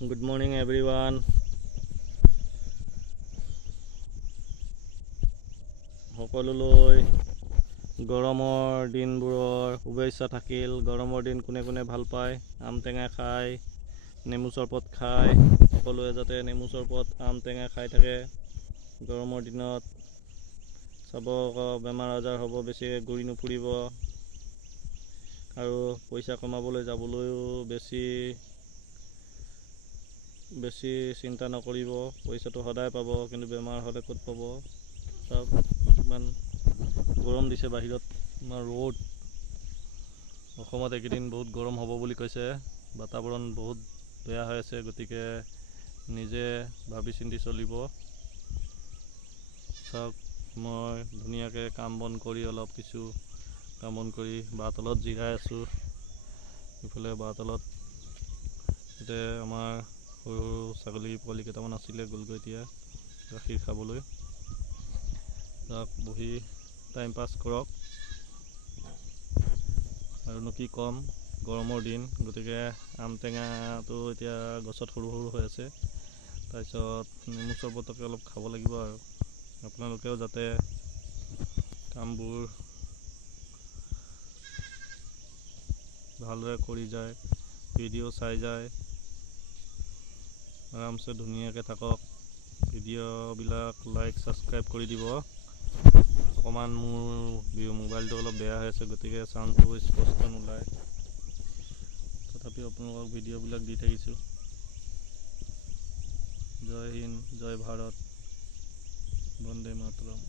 Good morning everyone. সকলোলৈ গৰমৰ দিনবোৰৰ শুভেচ্ছা থাকিল। গৰমৰ দিন কোনে কোনে ভাল পায়, আম টেঙা খায়, নেমু চৰবত খায়, সকলোৱে যাতে নেমু চৰবত আম টেঙা খাই থাকে। গৰমৰ দিনত চাব বেমাৰ আজাৰ হ'ব, বেছি ঘূৰি নুফুৰিব আৰু পইচা কমাবলৈ যাবলৈও বেছি চিন্তা নকৰিব। পইচাটো সদায় পাব, কিন্তু বেমাৰ হ'লে ক'ত পাব। চাওক ইমান গৰম দিছে বাহিৰত, ইমান ৰ'দ। অসমত এইকেইদিন বহুত গৰম হ'ব বুলি কৈছে, বাতাবৰণ বহুত বেয়া হৈ আছে, গতিকে নিজে ভাবি চিন্তি চলিব। চাওক মই ধুনীয়াকৈ কাম বন কৰি অলপ কিছু কাম বন কৰি বাঁহতলত জিৰাই আছোঁ। ইফালে বাঁহতলত এতিয়া আমাৰ সৰু সৰু ছাগলী পোৱালি কেইটামান আছিলে, গ'লগৈ এতিয়া গাখীৰ খাবলৈ। তাক বহি টাইম পাছ কৰক, আৰুনো কি ক'ম। গৰমৰ দিন, গতিকে আম টেঙাটো এতিয়া গছত সৰু সৰু হৈ আছে। তাৰপিছত নেমু চৰবতকে অলপ খাব লাগিব আৰু আপোনালোকেও যাতে কামবোৰ ভালদৰে কৰি যায়, ভিডিঅ' চাই যায়, আৰামছে ধুনীয়াকৈ থাকক। ভিডিঅ'বিলাক লাইক ছাবস্ক্ৰাইব কৰি দিব। অকণমান মোৰ মোবাইলটো অলপ বেয়া হৈ আছে, গতিকে চাউণ্ডটো স্পষ্ট নোলায়, তথাপিও আপোনালোকক ভিডিঅ'বিলাক দি থাকিছোঁ। জয় হিন্দ, জয় ভাৰত, বন্দে মাতৰম।